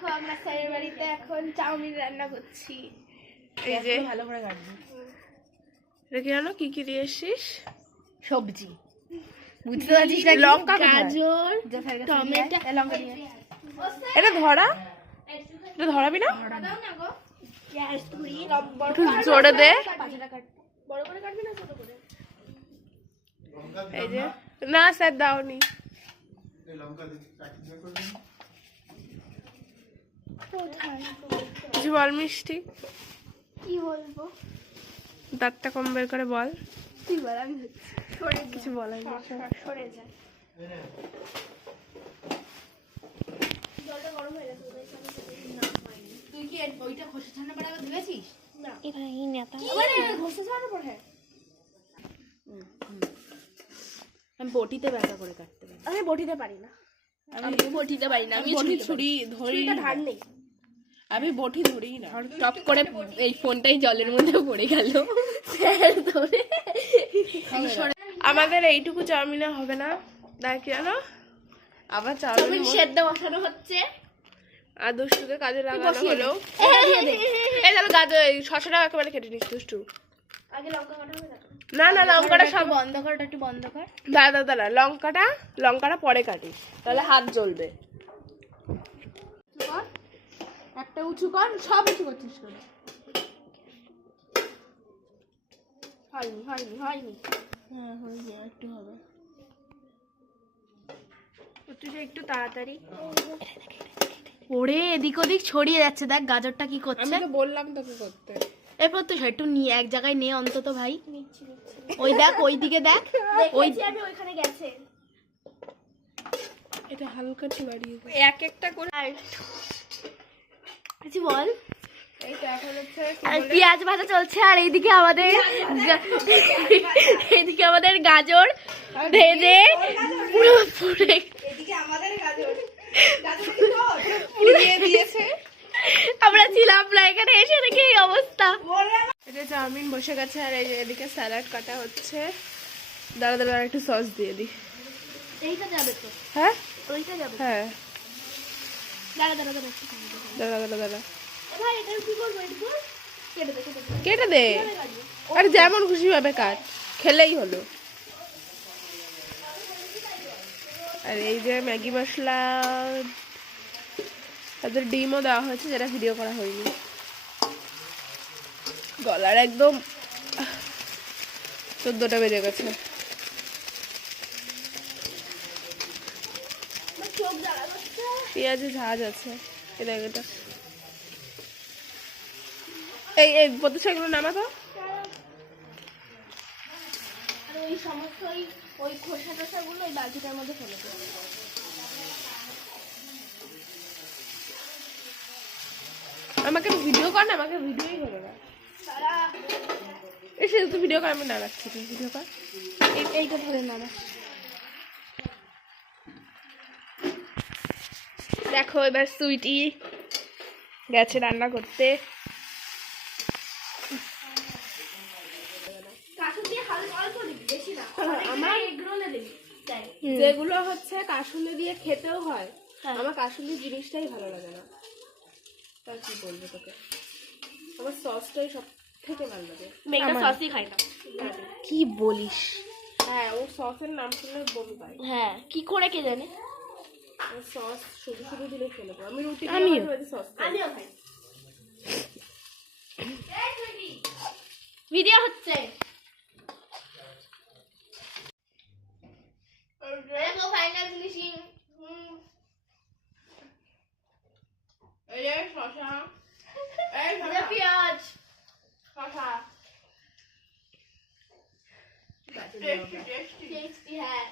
দেখো আমরা স্যারের বাড়িতে এখন চাউমিন রান্না করছি। এই যে ভালো করে কাটবি। এটা কি জানো কি কি দিয়ে এসছিস? সবজি বুঝতে পারছিস না? লঙ্কা গাজর, টমেটো, লঙ্কা দিয়ে এটা ধরা, এটা ধরাবি না? দাও না গো। পেঁয়াজ ধুই, একটু জোরে দে। পাঁচটা কাট। বড় করে কাটবি না ছোট করে? এই যে না স্যার দাওনি। কিছু বল মিষ্টি, কি বলবো? দাঁতটা কম বের করে বল। তুই বল, আমি সরে কিছু বলাই না। সরে যা। জলটা গরম হয়ে গেছে তুই কি ওইটা খোসা ছানা পরে আবার ধুয়েছিস? না। এটা এই নেতা আরে ঘষে ছাড়ানোর পর হ্যাঁ। আমি বটিতে ব্যথা করে কাটতে পারি। আমি বটিতে পারি না। আমি বটিতে পারি না, আমি বটি ছুরি ধরি ছুরিটা ধার নেই। আমি বটি ধরি না। টপ করে এই ফোনটাই জলের মধ্যে পড়ে গেল। আমাদের এইটুকু চাউমিনে হবে না, দেখ কি জানো আবার চাউমিন চাউমিন সেদ্ধ বসানো হচ্ছে। আর দুষ্টুকে কাজে লাগানো হলো। দিয়ে দে। এই চলো গাজর এই শসাটা একেবারে কেটে নিস দুষ্টু। আগে লঙ্কা কাটা হবে না? না না লঙ্কাটা সব বন্ধ কর, একটু বন্ধ কর। দাঁড়া দাঁড়া লঙ্কাটা পরে কাটিস, তাহলে হাত জ্বলবে। কর। একটা উঁচু কর, সব উঁচু করছিস কেন? হয়নি হয়নি হয়নি। হ্যাঁ হয়ে একটু হবে, একটু তাড়াতাড়ি। ওরে এদিক ওদিক ছড়িয়ে যাচ্ছে, দেখ গাজরটা কি আমি করছে। তো বললাম তোকে করতে। এরপর তো একটু নিয়ে এক জায়গায় নে অন্তত ভাই। নিচ্ছি নিচ্ছি। ওই দেখ ওই দিকে দেখ। দেখেছি আমি ওইখানে গেছে। এটা হালকা একটু বাড়িয়ে দে। এক একটা করে কিছু বল। এই তো এখন হচ্ছে কি আর বলে? পেঁয়াজ ভাজা চলছে, আর এইদিকে আমাদের গাজর ভেজে পুরো পুরে পুড়িয়ে দিয়েছে। আমরা ছিলাম না এখানে, এসে দেখি এই অবস্থা। এটা চাউমিন বসে গেছে, আর এই যে এদিকে স্যালাড কাটা হচ্ছে। দাঁড়া দাঁড়া একটু সস দিয়ে দি। এইটা যাবে তো। হ্যাঁ ওইটা যাবে। হ্যাঁ দাঁড়া দাঁড়া দাঁড়া একটু থামো। দাঁড়া দাঁড়া দাঁড়া ভাই এটা কি করবো? এটা তো কেটে দে কেটে দে। কেটে দে। আর যেমন খুশি ভাবে কাট, খেলেই হলো। আর এই যে ম্যাগি মশলা, তাদের ডিমও দেওয়া হয়েছে, যেটা ভিডিও করা হয়নি। গলার একদম 14টা বেজে গেছে। আমার চোখ জ্বালা করছে। পেঁয়াজে ঝাঁজ আছে। এটা এটা এই এই প্রতিষ্ঠাগুলো নামাতো। আর ওই সমস্ত ওই খোসা টোসাগুলো ওই বালতিটার মধ্যে ফেলে দে। আমাকে ভিডিও কর না, আমাকে ভিডিওই হলো না। তারা এসে তুই ভিডিও কর, আমি নামাচ্ছি, তুই ভিডিও কর। এইটা ধরে নামা। দেখো এবার সুইটি গেছে রান্না করতে। কাঠুর দিয়ে হালকা অল্প দিবি, বেশি না। আমার এগরোলে দিবি। তাই। যেগুলো হচ্ছে কাশুলি দিয়ে খেতেও হয়, হ্যাঁ। আমার কাশুলি জিনিসটাই ভালো লাগে না। তার কি বলবো তোকে, আমার সসটাই সব থেকে ভালো লাগে। মেয়েটা সসই খাই না। কি বলিস? হ্যাঁ ও সসের নাম শুনলে বমি পাই। হ্যাঁ, কি করে কে জানে? সস শুধু শুধু দিলে খেলে তো আমি রুটি আমিও। সস আমিও খাই। ভিডিও হচ্ছে। দেখো ফাইনাল ফিনিশিং। এই যে শসা, এই পেঁয়াজ। শসা টেস্টি হ্যাঁ।